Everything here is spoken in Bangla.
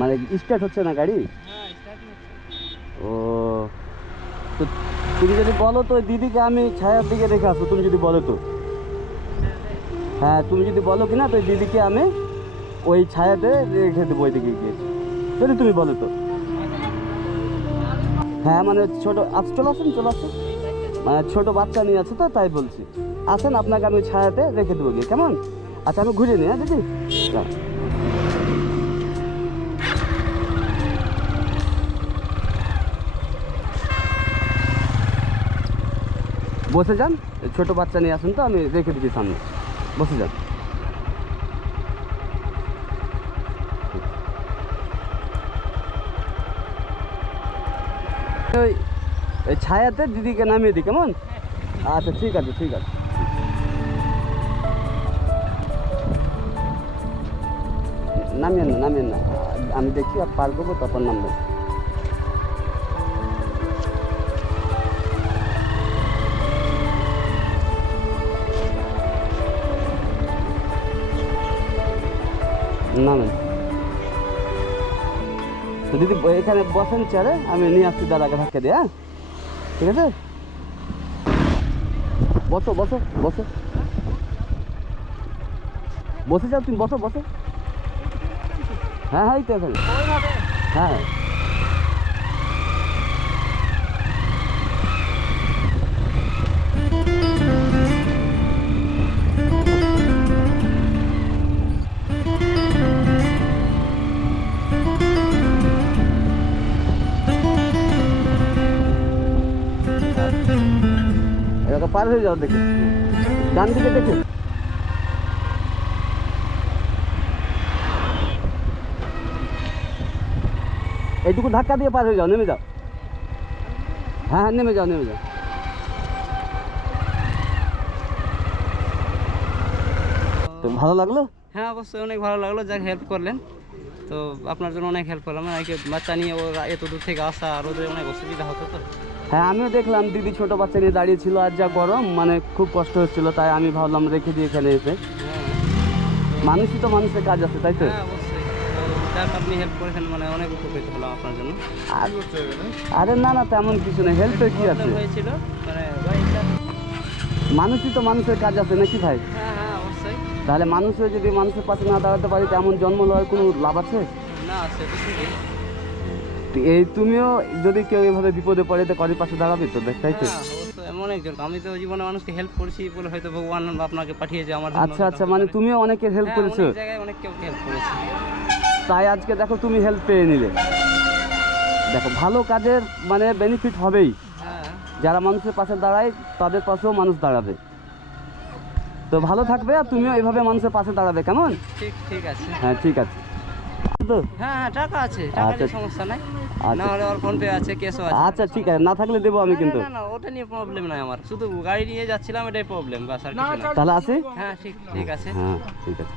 মানে স্টার্ট হচ্ছে না গাড়ি? ও, তো তুমি যদি বলো তো দিদিকে আমি ছায়ার দিকে রেখে আসবো, তুমি যদি বলো তো। হ্যাঁ, তুমি যদি বলো কিনা তো দিদিকে আমি ওই ছায়াতে রেখে দেবো ওই দিকে গিয়ে, যদি তুমি বলো তো। হ্যাঁ মানে ছোটো চলে আসুন, চলে আসুন। মানে ছোটো বাচ্চা নিয়ে আছে তো তাই বলছি। আসেন, আপনাকে আমি ছায়াতে রেখে দেবো গিয়ে, কেমন? আচ্ছা আমি ঘুরে নিই, হ্যাঁ দিদি। বসে যান, ছোটো বাচ্চা নিয়ে আসুন তো, আমি রেখে দিচ্ছি সামনে, বসে যান। ওই ছায়াতে দিদিকে নামিয়ে দিই, কেমন? আচ্ছা ঠিক আছে, ঠিক আছে। নামিয়েন না, নামিয়েন না, আমি দেখছি আর পার করবো তখন নামবো। নামেন তো দিদি, এখানে বসেন চেয়ারে, আমি নিয়ে আসছি দাদাকে ধাক্কা দিয়ে। হ্যাঁ ঠিক আছে, বসো বসো বসো, বসে যাও তুমি, বসো বসো। হ্যাঁ হ্যাঁ, এই তো এখানে। হ্যাঁ এরকম পার হয়ে যাও, দেখে ডান দিকে দেখে। এইটুকু ধাক্কা দিয়ে পার হয়ে যাও, নেমে যাও। হ্যাঁ হ্যাঁ, নেমে যাও, নেমে যাও। তো ভালো লাগলো? হ্যাঁ অবশ্যই অনেক ভালো লাগলো, যাকে হেল্প করলেন। তো আপনার জন্য অনেক হেল্প করলাম, বাচ্চা নিয়ে ও এত দূর থেকে আসা, আর ওদের অনেক অসুবিধা হতো তো। হ্যাঁ আমিও দেখলাম দিদি ছোটো বাচ্চা নিয়ে দাঁড়িয়ে ছিল, আর যা গরম, মানে খুব কষ্ট হচ্ছিল, তাই আমি ভাবলাম রেখে দিয়ে এখানে এসে। মানুষই তো মানুষের কাজ আছে, তাই তো? হ্যাঁ অবশ্যই, তো যাক আপনি হেল্প করেছেন, মানে অনেক উপকৃত হলাম আপনার জন্য। আরে না না, তেমন কিছু নেই, হেল্পের কি আছে? হয়েছিল মানে মানুষই তো মানুষের কাজ আছে নাকি ভাই? হ্যাঁ হ্যাঁ অবশ্যই। তাহলে মানুষ হয়ে যদি মানুষের পাশে না দাঁড়াতে পারি, তেমন জন্ম লওয়ার কোনো লাভ আছে? না সে তো ঠিকই। তো এই তুমিও যদি কেউ এভাবে বিপদে পড়ে তো কারোর পাশে দাঁড়াবে তো, তাই তো? হ্যাঁ অবশ্যই, এমন একজন, আমি তো জীবনে মানুষকে হেল্প করেছি বলে হয়তো ভগবান আপনাকে পাঠিয়েছে আমার জন্য। আচ্ছা আচ্ছা, মানে তুমিও অনেকের হেল্প হ্যাঁ, করেছো, অনেক জায়গায় অনেক কেউ হেল্প করেছি। তাই আজকে দেখো তুমি হেল্প পেয়ে নিলে। দেখো ভালো কাজের মানে বেনিফিট হবেই, হ্যাঁ যারা মানুষের পাশে দাঁড়ায় তাদের পাশেও মানুষ দাঁড়াবে। তো ভালো থাকবে, আর তুমিও এইভাবে মানুষের পাশে দাঁড়াবে, কেমন? ঠিক ঠিক আছে। হ্যাঁ ঠিক আছে তো। হ্যাঁ হ্যাঁ টাকা আছে, টাকা আচ্ছা। নিয়ে সমস্যা নাই। আচ্ছা। না হলে ওর ফোন পে আছে, ক্যাশও আছে। আচ্ছা ঠিক আছে, না থাকলে দেবো আমি না, কিন্তু। না না ওটা নিয়ে প্রবলেম নাই আমার, শুধু গাড়ি নিয়ে যাচ্ছিলাম, এটাই প্রবলেম, বাস আর কিছু না। তাহলে আসি। হ্যাঁ ঠিক ঠিক আছে। হ্যাঁ ঠিক আছে।